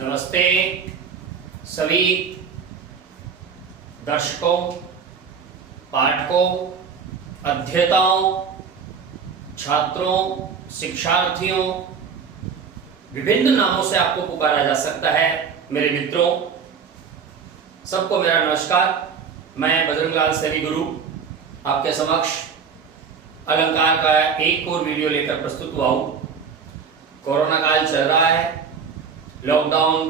नमस्ते सभी दर्शकों, पाठकों, अध्येताओं, छात्रों, शिक्षार्थियों, विभिन्न नामों से आपको पुकारा जा सकता है। मेरे मित्रों, सबको मेरा नमस्कार। मैं बजरंगलाल सैनी गुरु आपके समक्ष अलंकार का एक और वीडियो लेकर प्रस्तुत हुआ हूं। कोरोना काल चल रहा है, लॉकडाउन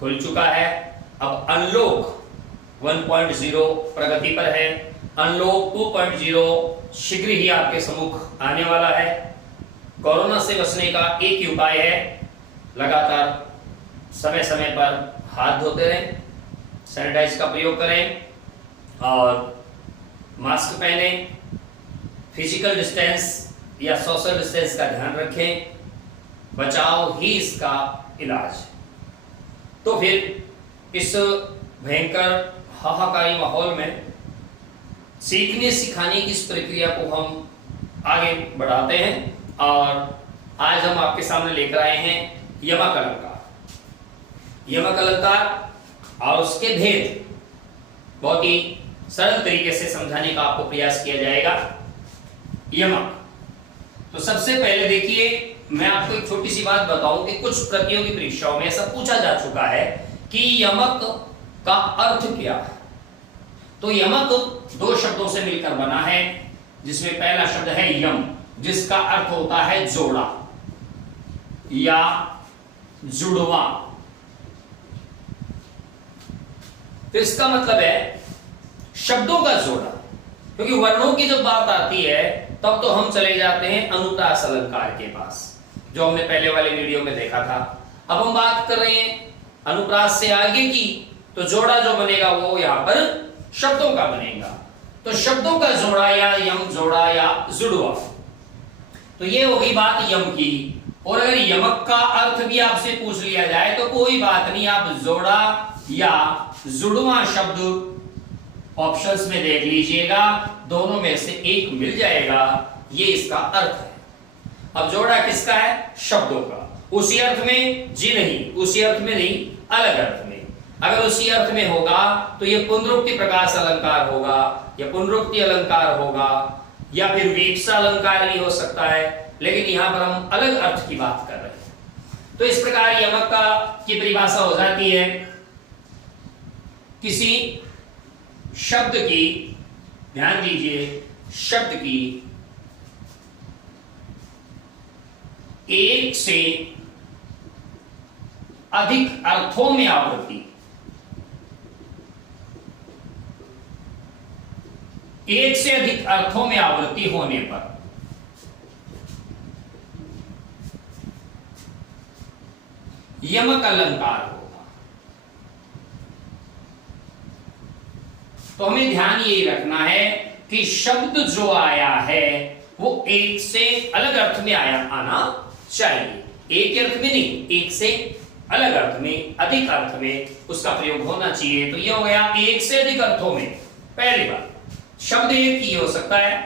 खुल चुका है, अब अनलॉक 1.0 प्रगति पर है। अनलॉक 2.0 शीघ्र ही आपके सम्मुख आने वाला है। कोरोना से बचने का एक ही उपाय है, लगातार समय समय पर हाथ धोते रहें, सैनिटाइज का प्रयोग करें और मास्क पहने, फिजिकल डिस्टेंस या सोशल डिस्टेंस का ध्यान रखें। बचाव ही इसका इलाज। तो फिर इस भयंकर हाहाकारी माहौल में सीखने सिखाने की इस प्रक्रिया को हम आगे बढ़ाते हैं और आज हम आपके सामने लेकर आए हैं यमक अलंकार। यमक अलंकार और उसके भेद बहुत ही सरल तरीके से समझाने का आपको प्रयास किया जाएगा। यमक, तो सबसे पहले देखिए, मैं आपको एक छोटी सी बात बताऊं कि कुछ प्रतियोगी परीक्षाओं में ऐसा पूछा जा चुका है कि यमक का अर्थ क्या है। तो यमक दो शब्दों से मिलकर बना है, जिसमें पहला शब्द है यम, जिसका अर्थ होता है जोड़ा या जुड़वा। तो इसका मतलब है शब्दों का जोड़ा, क्योंकि वर्णों की जब बात आती है तब तो हम चले जाते हैं अनुप्रास अलंकार के पास, जो हमने पहले वाले वीडियो में देखा था। अब हम बात कर रहे हैं अनुप्रास से आगे की, तो जोड़ा जो बनेगा वो यहां पर शब्दों का बनेगा। तो शब्दों का जोड़ा या यम जोड़ा या जुड़वा, तो ये होगी बात यम की। और अगर यमक का अर्थ भी आपसे पूछ लिया जाए तो कोई बात नहीं, आप जोड़ा या जुड़वा शब्द ऑप्शंस में देख लीजिएगा, दोनों में से एक मिल जाएगा, ये इसका अर्थ है। अब जोड़ा किसका है? शब्दों का। उसी अर्थ में? जी नहीं, उसी अर्थ में नहीं, अलग अर्थ में। अगर उसी अर्थ में होगा तो ये पुनरुक्ति प्रकाश अलंकार होगा या पुनरुक्ति अलंकार होगा या फिर वीप्सा अलंकार भी हो सकता है, लेकिन यहां पर हम अलग अर्थ की बात कर रहे हैं। तो इस प्रकार यमक की परिभाषा हो जाती है किसी शब्द की, ध्यान दीजिए, शब्द की एक से अधिक अर्थों में आवृत्ति, एक से अधिक अर्थों में आवृत्ति होने पर यमक अलंकार होगा। तो हमें ध्यान यही रखना है कि शब्द जो आया है वो एक से अलग अर्थ में आना चाहिए। एक अर्थ में नहीं, एक से अलग अर्थ में, अधिक अर्थ में उसका प्रयोग होना चाहिए। तो यह हो गया एक से अधिक अर्थों में। पहली बात, शब्द एक ही हो सकता है,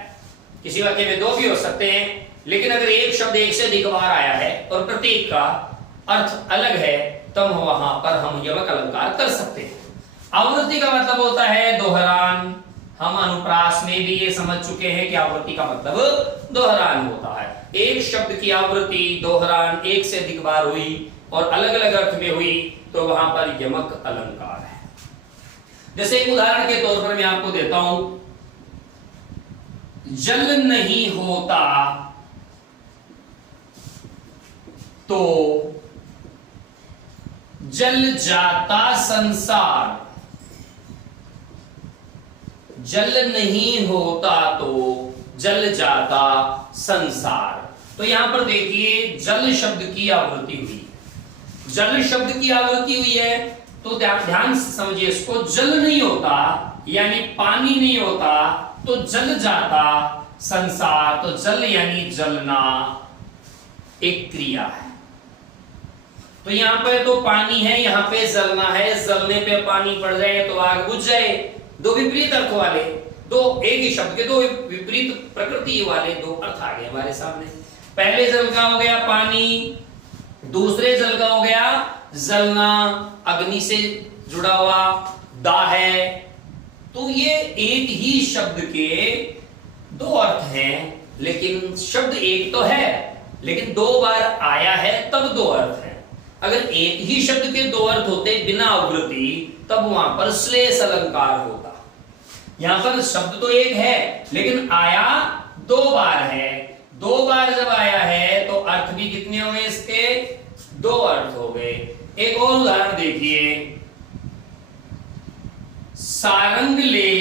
किसी वाक्य में दो भी हो सकते हैं, लेकिन अगर एक शब्द एक से अधिक बार आया है और प्रत्येक का अर्थ अलग है, तब वहां पर हम यमक अलंकार कर सकते हैं। आवृत्ति का मतलब होता है दोहरान। हम अनुप्रास में भी ये समझ चुके हैं कि आवृत्ति का मतलब दोहरान होता है। एक शब्द की आवृत्ति, दोहरान एक से अधिक बार हुई और अलग अलग अर्थ में हुई, तो वहां पर यमक अलंकार है। जैसे एक उदाहरण के तौर पर मैं आपको देता हूं, जल नहीं होता तो जल जाता संसार। जल नहीं होता तो जल जाता संसार। तो यहां पर देखिए, जल शब्द की आवृत्ति हुई, जल शब्द की आवृत्ति हुई है, तो ध्यान से समझिए इसको। जल नहीं होता यानी पानी नहीं होता, तो जल जाता संसार। तो जल यानी जलना, एक क्रिया है। तो यहां पे तो पानी है, यहां पे जलना है, जलने पे पानी पड़ जाए तो आग बुझ जाए। दो विपरीत अर्थ वाले, दो एक ही शब्द के दो विपरीत प्रकृति वाले दो अर्थ आ गए हमारे सामने। पहले जल का हो गया पानी, दूसरे जल का हो गया जलना, अग्नि से जुड़ा हुआ दा है। तो ये एक ही शब्द के दो अर्थ हैं, लेकिन शब्द एक तो है लेकिन दो बार आया है तब दो अर्थ है। अगर एक ही शब्द के दो अर्थ होते बिना आवृत्ति, तब वहां पर श्लेष अलंकार होता। यहां पर शब्द तो एक है लेकिन आया दो बार है। दो बार जब आया है तो अर्थ भी कितने हो गए इसके? दो अर्थ हो गए। एक और उदाहरण देखिए, सारंग ले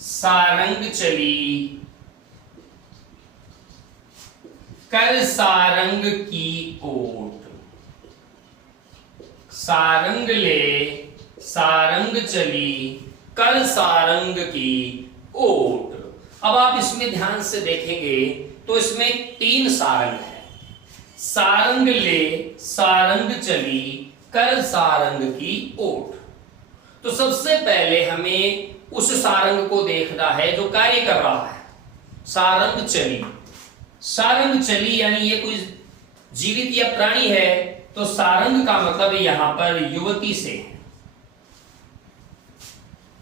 सारंग चली, कर सारंग की ओट। सारंग ले सारंग चली, कर सारंग की ओट। अब आप इसमें ध्यान से देखेंगे तो इसमें तीन सारंग है। सारंग ले सारंग चली, कर सारंग की ओट। तो सबसे पहले हमें उस सारंग को देखना है जो कार्य कर रहा है। सारंग चली, सारंग चली यानी ये कोई जीवित या प्राणी है, तो सारंग का मतलब यहां पर युवती से है।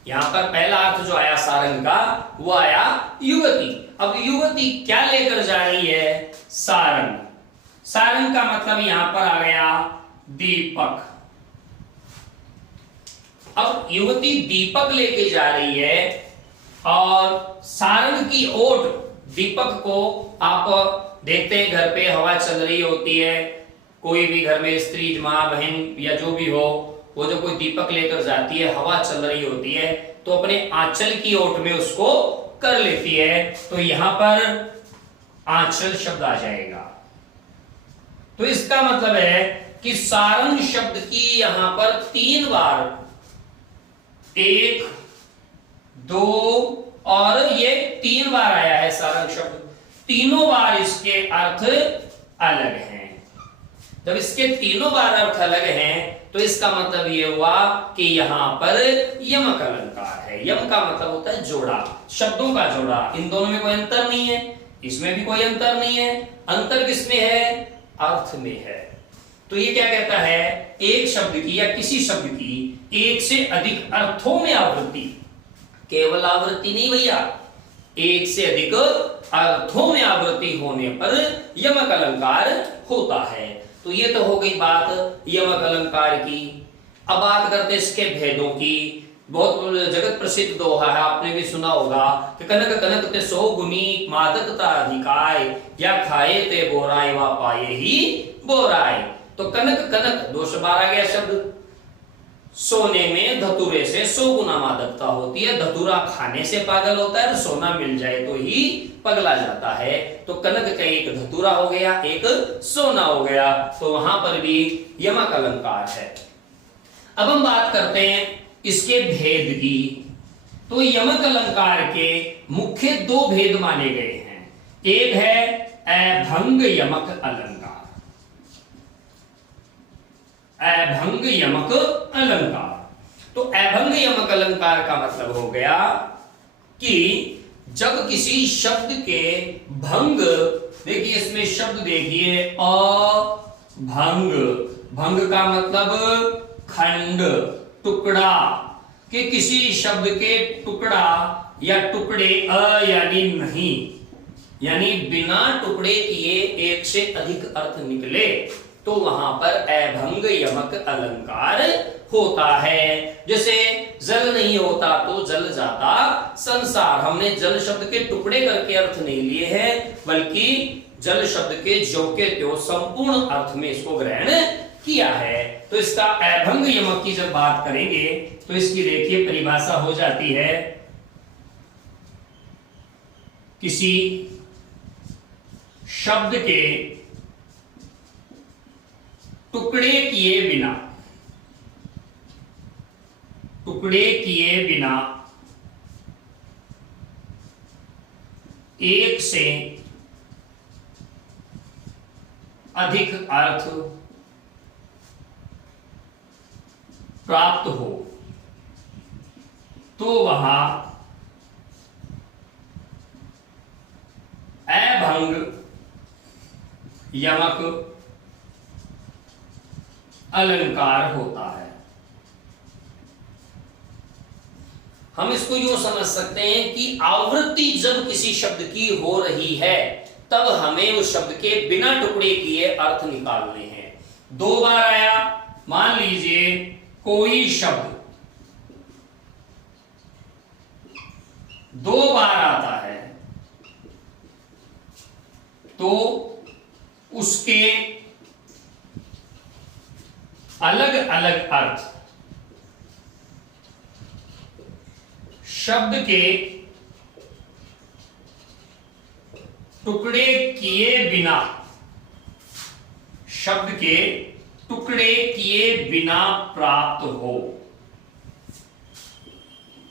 यहां पर पहला अर्थ जो आया सारंग का वो आया युवती। अब युवती क्या लेकर जा रही है? सारंग। सारंग का मतलब यहां पर आ गया दीपक। अब युवती दीपक लेके जा रही है और सारंग की ओट, दीपक को आप देखते हैं घर पे हवा चल रही होती है, कोई भी घर में स्त्री, माँ, बहन या जो भी हो, वो जो कोई दीपक लेकर जाती है, हवा चल रही होती है तो अपने आंचल की ओट में उसको कर लेती है। तो यहां पर आंचल शब्द आ जाएगा। तो इसका मतलब है कि सारंग शब्द की यहां पर तीन बार, एक, दो और ये तीन बार आया है सारंग शब्द। तीनों बार इसके अर्थ अलग हैं। जब इसके तीनों बार अर्थ अलग हैं तो इसका मतलब ये हुआ कि यहां पर यमक अलंकार है। यम का मतलब होता है जोड़ा, शब्दों का जोड़ा। इन दोनों में कोई अंतर नहीं है, इसमें भी कोई अंतर नहीं है। अंतर किसमें है? अर्थ में है। तो ये क्या कहता है? एक शब्द की या किसी शब्द की एक से अधिक अर्थों में आवृत्ति, केवल आवृत्ति नहीं भैया, एक से अधिक अर्थों में आवृत्ति होने पर यमक अलंकार होता है। तो ये तो हो गई बात यमक अलंकार की। अब बात करते इसके भेदों की। बहुत जगत प्रसिद्ध दोहा है, आपने भी सुना होगा कि कनक कनक ते सो गुनी मादकता अधिकाय, या खाए ते बोराय वा पाए ही बोराय। तो कनक कनक 2 बार आ गया शब्द। सोने में धतूरे से 100 गुना मादकता होती है। धतूरा खाने से पागल होता है, सोना मिल जाए तो ही पगला जाता है। तो कनक का एक धतूरा हो गया, एक सोना हो गया, तो वहां पर भी यमक अलंकार है। अब हम बात करते हैं इसके भेद की। तो यमक अलंकार के मुख्य 2 भेद माने गए हैं। एक है अभंग यमक अलंकार। अभंग यमक अलंकार। तो अभंग यमक अलंकार का मतलब हो गया कि जब किसी शब्द के भंग, देखिए इसमें शब्द देखिए अभंग, भंग का मतलब खंड, टुकड़ा, कि किसी शब्द के टुकड़ा या टुकड़े, यानी नहीं, यानी बिना टुकड़े किए एक से अधिक अर्थ निकले, तो वहां पर अभंग यमक अलंकार होता है। जैसे जल नहीं होता तो जल जाता संसार। हमने जल शब्द के टुकड़े करके अर्थ नहीं लिए हैं, बल्कि जल शब्द के जो के त्यों संपूर्ण अर्थ में इसको ग्रहण किया है। तो इसका अभंग यमक की जब बात करेंगे तो इसकी देखिए परिभाषा हो जाती है, किसी शब्द के टुकड़े किए बिना, टुकड़े किए बिना एक से अधिक अर्थ प्राप्त हो तो वहां अभंग यमक अलंकार होता है। हम इसको यूं समझ सकते हैं कि आवृत्ति जब किसी शब्द की हो रही है तब हमें उस शब्द के बिना टुकड़े किए अर्थ निकालने हैं। दो बार आया, मान लीजिए कोई शब्द दो बार आता है तो उसके अलग अलग अर्थ शब्द के टुकड़े किए बिना, शब्द के टुकड़े किए बिना प्राप्त हो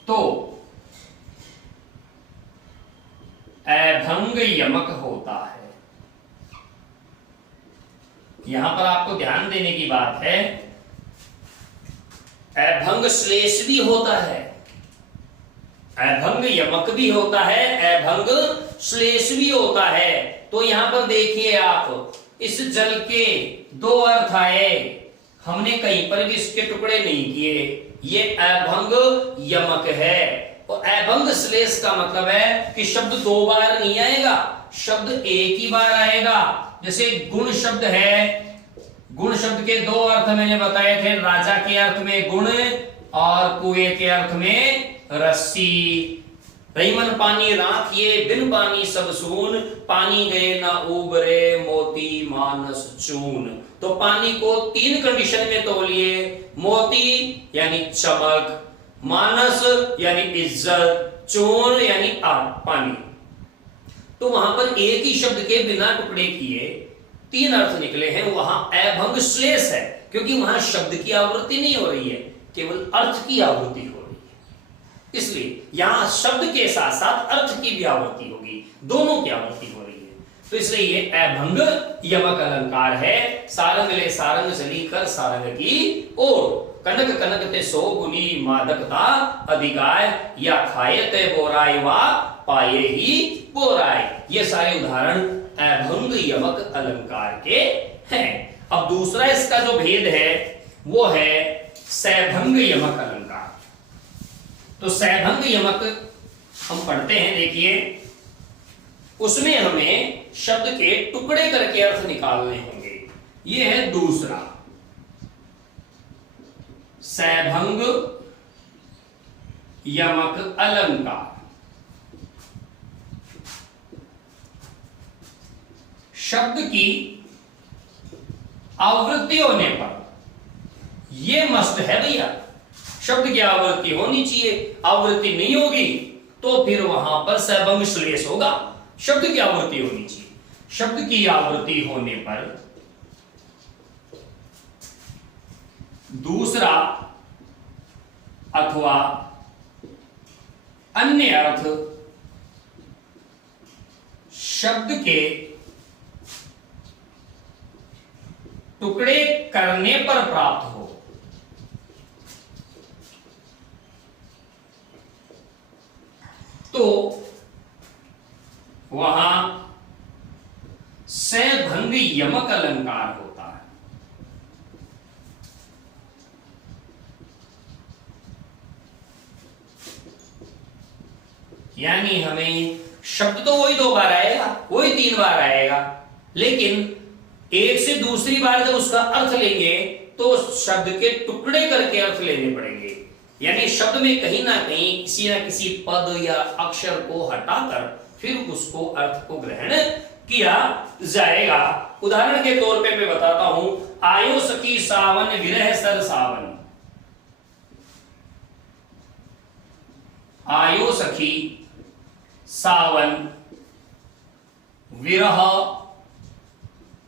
तो अभंग यमक होता है। यहां पर आपको ध्यान देने की बात है, अभंग श्लेष भी होता है, अभंग यमक भी होता है, अभंग श्लेष भी होता है। तो यहां पर देखिए आप, इस जल के दो अर्थ आए, हमने कहीं पर भी इसके टुकड़े नहीं किए, ये अभंग यमक है। और अभंग श्लेष का मतलब है कि शब्द दो बार नहीं आएगा, शब्द एक ही बार आएगा। जैसे गुण शब्द है, गुण शब्द के दो अर्थ मैंने बताए थे, राजा के अर्थ में गुण और कुएं के अर्थ में रस्सी। रहीमन पानी राखिए बिन पानी सब सून, पानी गए ना उबरे मोती मानस चून। तो पानी को तीन कंडीशन में तौलिए, मोती यानी चमक, मानस यानी इज्जत, चून यानी पानी। तो वहां पर एक ही शब्द के बिना टुकड़े किए तीन अर्थ निकले हैं, वहां अभंग श्लेष है, क्योंकि वहां शब्द की आवृत्ति नहीं हो रही है, केवल अर्थ की आवृत्ति हो रही है। इसलिए यहां शब्द के साथ साथ अर्थ की भी आवृत्ति होगी, दोनों की आवृत्ति हो रही है। तो इसलिए ये अभंग यमक अलंकार है। सारंग ले सारंग चली कर सारंग की ओर, कनक कनक ते सो गुनी मादकता अधिकाय, या खाए ते बोराय वा पाए ही बोराय। ये सारे उदाहरण अभंग यमक अलंकार के हैं। अब दूसरा इसका जो भेद है वो है सैभंग यमक अलंकार। तो सैभंग यमक हम पढ़ते हैं, देखिए उसमें हमें शब्द के टुकड़े करके अर्थ निकालने होंगे। ये है दूसरा सैभंग यमक अलंकार। शब्द की आवृत्ति होने पर, यह मस्ट है भैया, शब्द की आवृत्ति होनी चाहिए, आवृत्ति नहीं होगी तो फिर वहां पर सैभंग श्लेष होगा। शब्द की आवृत्ति होनी चाहिए, शब्द की आवृत्ति होने पर दूसरा अथवा अन्य अर्थ शब्द के टुकड़े करने पर प्राप्त हो तो वहां सैभंग यमक अलंकार होता है। यानी हमें शब्द तो वही दो बार आएगा, वही तीन बार आएगा, लेकिन एक से दूसरी बार जब उसका अर्थ लेंगे तो शब्द के टुकड़े करके अर्थ लेने पड़ेंगे। यानी शब्द में कहीं ना कहीं किसी ना किसी पद या अक्षर को हटाकर फिर उसको अर्थ को ग्रहण किया जाएगा। उदाहरण के तौर पे मैं बताता हूं, आयो सखी सावन विरह सर सावन। आयो सखी सावन विरह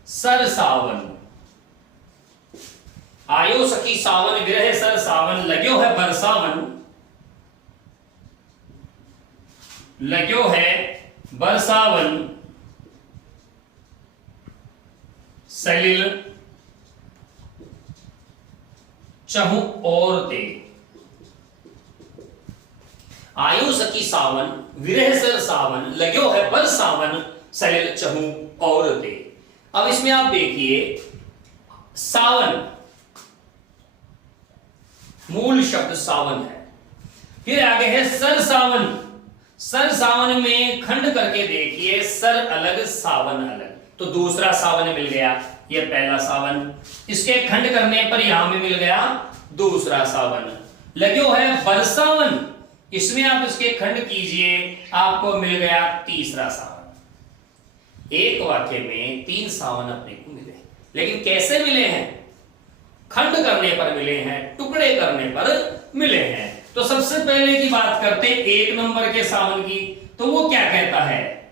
सर सावन। आयो सखी सावन विरह सर सावन, लग्यो है बरसावन, लग्यो है बरसावन, सलिल चहु और ते। आयो सखी सावन विरह सर सावन, लग्यो है बरसावन, सलिल चहु और ते। अब इसमें आप देखिए, सावन मूल शब्द सावन है। फिर आगे है सरसावन। सरसावन में खंड करके देखिए, सर अलग सावन अलग, तो दूसरा सावन मिल गया, ये पहला सावन। इसके खंड करने पर यहां में मिल गया दूसरा सावन। लग्यो है बरसावन, इसमें आप इसके खंड कीजिए, आपको मिल गया तीसरा सावन। एक वाक्य में 3 सावन अपने को मिले, लेकिन कैसे मिले हैं? खंड करने पर मिले हैं, टुकड़े करने पर मिले हैं। तो सबसे पहले की बात करते हैं 1 नंबर के सावन की, तो वो क्या कहता है?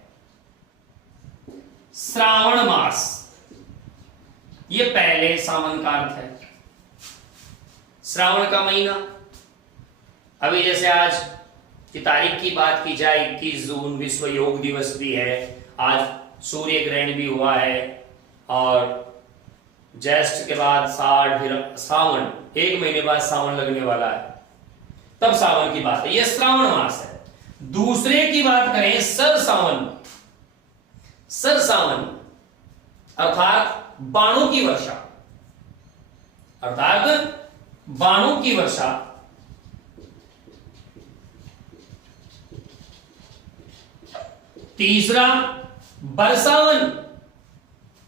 श्रावण मास, ये पहले सावन का अर्थ है, श्रावण का महीना। अभी जैसे आज की तारीख की बात की जाए, 21 जून विश्व योग दिवस भी है, आज सूर्य ग्रहण भी हुआ है, और ज्येष्ठ के बाद साढ़, फिर सावन, 1 महीने बाद सावन लगने वाला है, तब सावन की बात है, यह श्रावण मास है। दूसरे की बात करें सरसावन। सरसावन अर्थात बाणों की वर्षा, अर्थात बाणों की वर्षा। तीसरा बरसावन।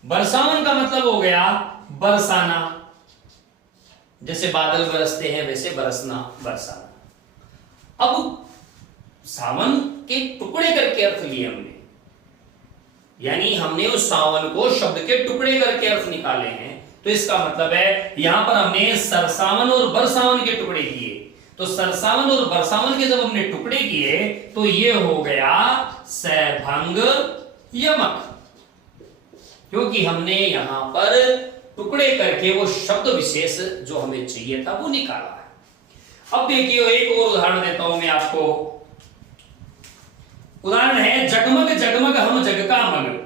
बरसावन का मतलब हो गया बरसाना, जैसे बादल बरसते हैं वैसे बरसना, बरसाना। अब सावन के टुकड़े करके अर्थ लिए हमने, यानी हमने उस सावन को शब्द के टुकड़े करके अर्थ निकाले हैं, तो इसका मतलब है यहां पर हमने सरसावन और बरसावन के टुकड़े किए। तो सरसावन और बरसावन के जब हमने टुकड़े किए तो ये हो गया सैभंग यमक, क्योंकि हमने यहां पर टुकड़े करके वो शब्द विशेष जो हमें चाहिए था वो निकाला है। अब देखिए एक और उदाहरण देता हूं मैं आपको। उदाहरण है जगमग जगमग हम जग का मग।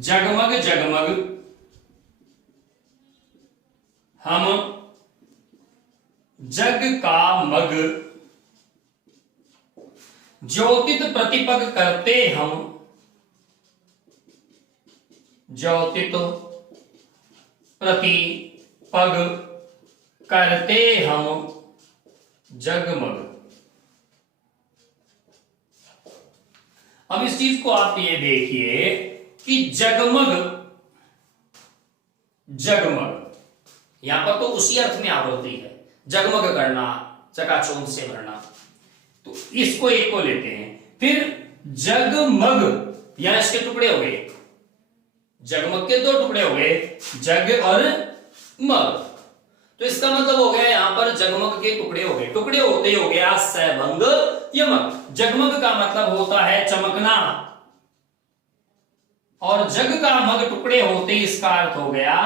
जगमग जगमग हम जग का मग, ज्योतित प्रतिपग करते हम, ज्योतित प्रतिपग करते हम जगमग। अब इस चीज को आप ये देखिए कि जगमग जगमग, यहां पर तो उसी अर्थ में आवृत्ति है, जगमग करना, चकाचौंध से भरना, तो इसको एक को लेते हैं। फिर जगमग, यहां इसके टुकड़े हो गए, जगमग के 2 टुकड़े हो गए, जग और मग, तो इसका मतलब हो गया यहां पर जगमग के टुकड़े हो गए, टुकड़े होते हो गया सैभंग यमक। जगमग का मतलब होता है चमकना, और जग का मग टुकड़े होते इसका अर्थ हो गया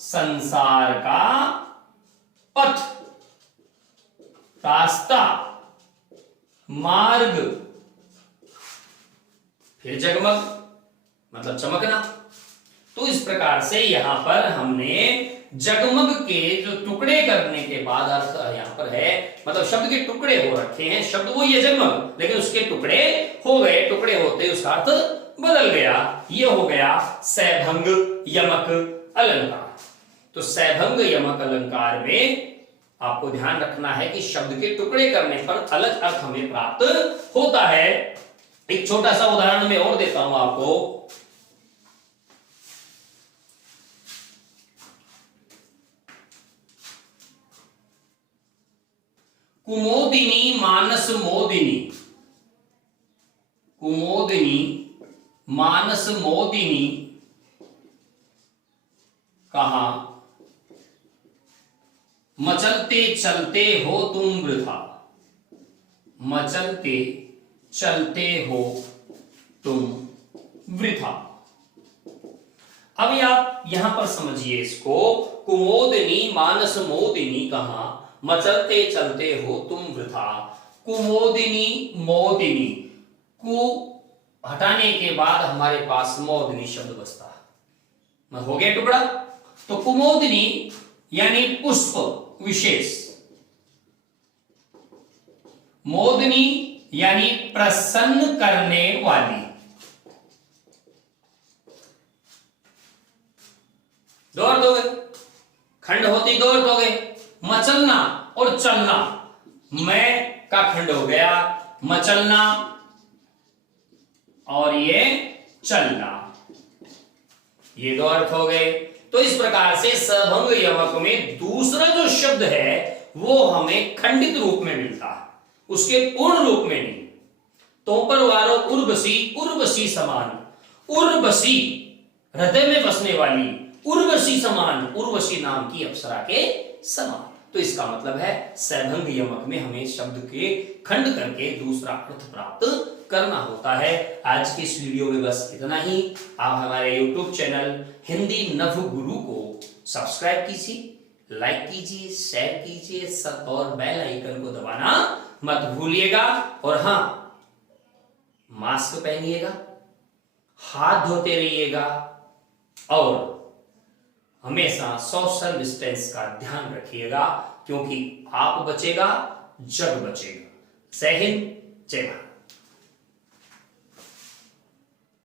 संसार का पथ, रास्ता, मार्ग। फिर जगमग मतलब चमकना। तो इस प्रकार से यहां पर हमने जगमग के जो टुकड़े करने के बाद अर्थ यहां पर है, मतलब शब्द के टुकड़े हो रखे हैं, शब्द वो ये जगमग, लेकिन उसके टुकड़े हो गए, टुकड़े होते उसका अर्थ बदल गया, ये हो गया सैभंग यमक अलंकार। तो सैभंग यमक अलंकार में आपको ध्यान रखना है कि शब्द के टुकड़े करने पर अलग अर्थ हमें प्राप्त होता है। एक छोटा सा उदाहरण मैं और देता हूं आपको। कुमोदिनी मानस मोदिनी, कुमोदिनी मानस मोदिनी कहा, मचलते चलते हो तुम वृथा, मचलते चलते हो तुम वृथा। अभी आप यहां पर समझिए इसको, कुमोदिनी मानस मोदिनी कहा, मचलते चलते हो तुम वृथा। कुमोदिनी मोदिनी, कु हटाने के बाद हमारे पास मोदिनी शब्द बचता है, हो गया टुकड़ा। तो कुमोदिनी यानी पुष्प विशेष, मोदिनी यानी प्रसन्न करने वाली। दो अर्थ हो गए, खंड होती दो अर्थ हो गए, मचलना और चलना। मैं का खंड हो गया मचलना और ये चलना, ये दो अर्थ हो गए। तो इस प्रकार से सभंग यमक में दूसरा जो शब्द है वो हमें खंडित रूप में मिलता है, उसके पूर्ण रूप में नहीं। तो पर वारो उर्वशी, उर्वशी समान, उर्वशी हृदय में बसने वाली, उर्वशी समान, उर्वशी नाम की अप्सरा के समान। तो इसका मतलब है सैभंग यमक में हमें शब्द के खंड करके दूसरा अर्थ प्राप्त करना होता है। आज की इस वीडियो में बस इतना ही। आप हमारे YouTube चैनल हिंदी नव गुरु को सब्सक्राइब कीजिए, लाइक कीजिए, शेयर कीजिए सब, और बेल आइकन को दबाना मत भूलिएगा। और हां, मास्क पहनिएगा, हाथ धोते रहिएगा और हमेशा सोशल डिस्टेंस का ध्यान रखिएगा, क्योंकि आप बचेगा जग बचेगा। जय हिंद, जय भारत।